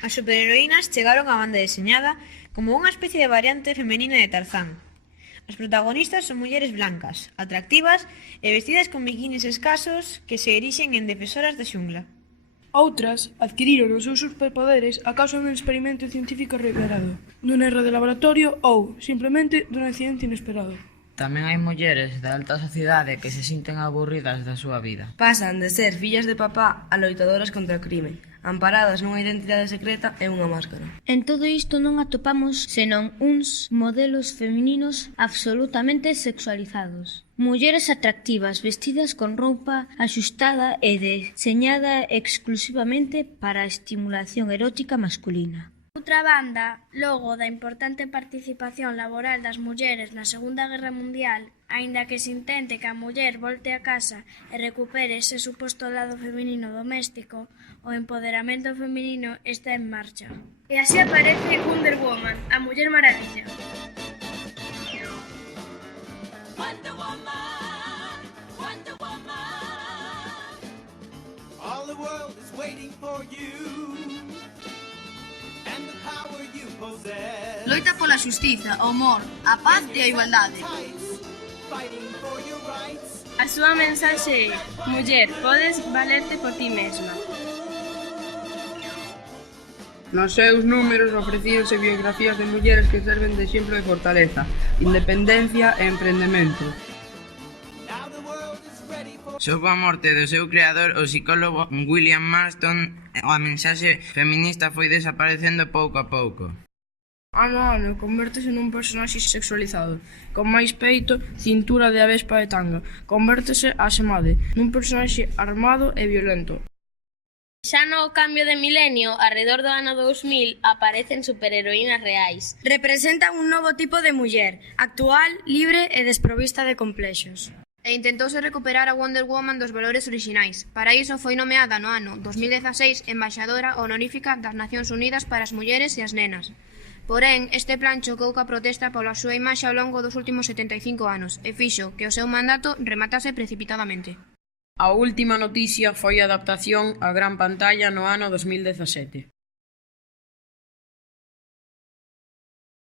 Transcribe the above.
As superheroínas chegaron á banda deseñada como unha especie de variante femenina de Tarzán. As protagonistas son mulleres blancas, atractivas e vestidas con biquinis escasos que se erixen en defensoras da xungla. Outras adquiriron os seus superpoderes a causa dun experimento científico revelado, dun erro de laboratorio ou, simplemente, dun accidente inesperado. Tamén hai mulleres da alta sociedade que se sinten aburridas da súa vida. Pasan de ser fillas de papá a loitadoras contra o crime, amparadas nunha identidade secreta e unha máscara. En todo isto non atopamos senón uns modelos femininos absolutamente sexualizados. Mulleres atractivas vestidas con roupa axustada e deseñada exclusivamente para a estimulación erótica masculina. Outra banda, logo da importante participación laboral das mulleres na Segunda Guerra Mundial, aínda que se intente que a muller volte a casa e recupere ese suposto lado feminino doméstico, o empoderamento feminino está en marcha. E así aparece Wonder Woman, a Muller Maravilla. Wonder Woman, Wonder Woman. All the world is waiting for you. And the power you possess. Loita pola xustiza, o amor, a paz e a igualdade. Fighting for your rights. A súa mensaxe é: muller, podes valerte por ti mesma. Nos seus números ofrecíronse biografías de mulleres que serven de exemplo de fortaleza, independencia e emprendemento. Sob a morte do seu creador, o psicólogo William Marston, a mensaxe feminista foi desaparecendo pouco a pouco. Ano a ano convértese nun personaxe sexualizado, con máis peito, cintura de avespa e tanga. Convértese a semade nun personaxe armado e violento. Xa no cambio de milenio, arredor do ano 2000, aparecen superheroínas reais. Representan un novo tipo de muller, actual, libre e desprovista de complexos. E intentouse recuperar a Wonder Woman dos valores orixinais. Para iso foi nomeada no ano 2016 embaixadora honorífica das Nacións Unidas para as mulleres e as nenas. Porén, este plan chocou coa protesta pola súa imaxe ao longo dos últimos 75 anos e fixo que o seu mandato rematase precipitadamente. A última noticia foi a adaptación á gran pantalla no ano 2017.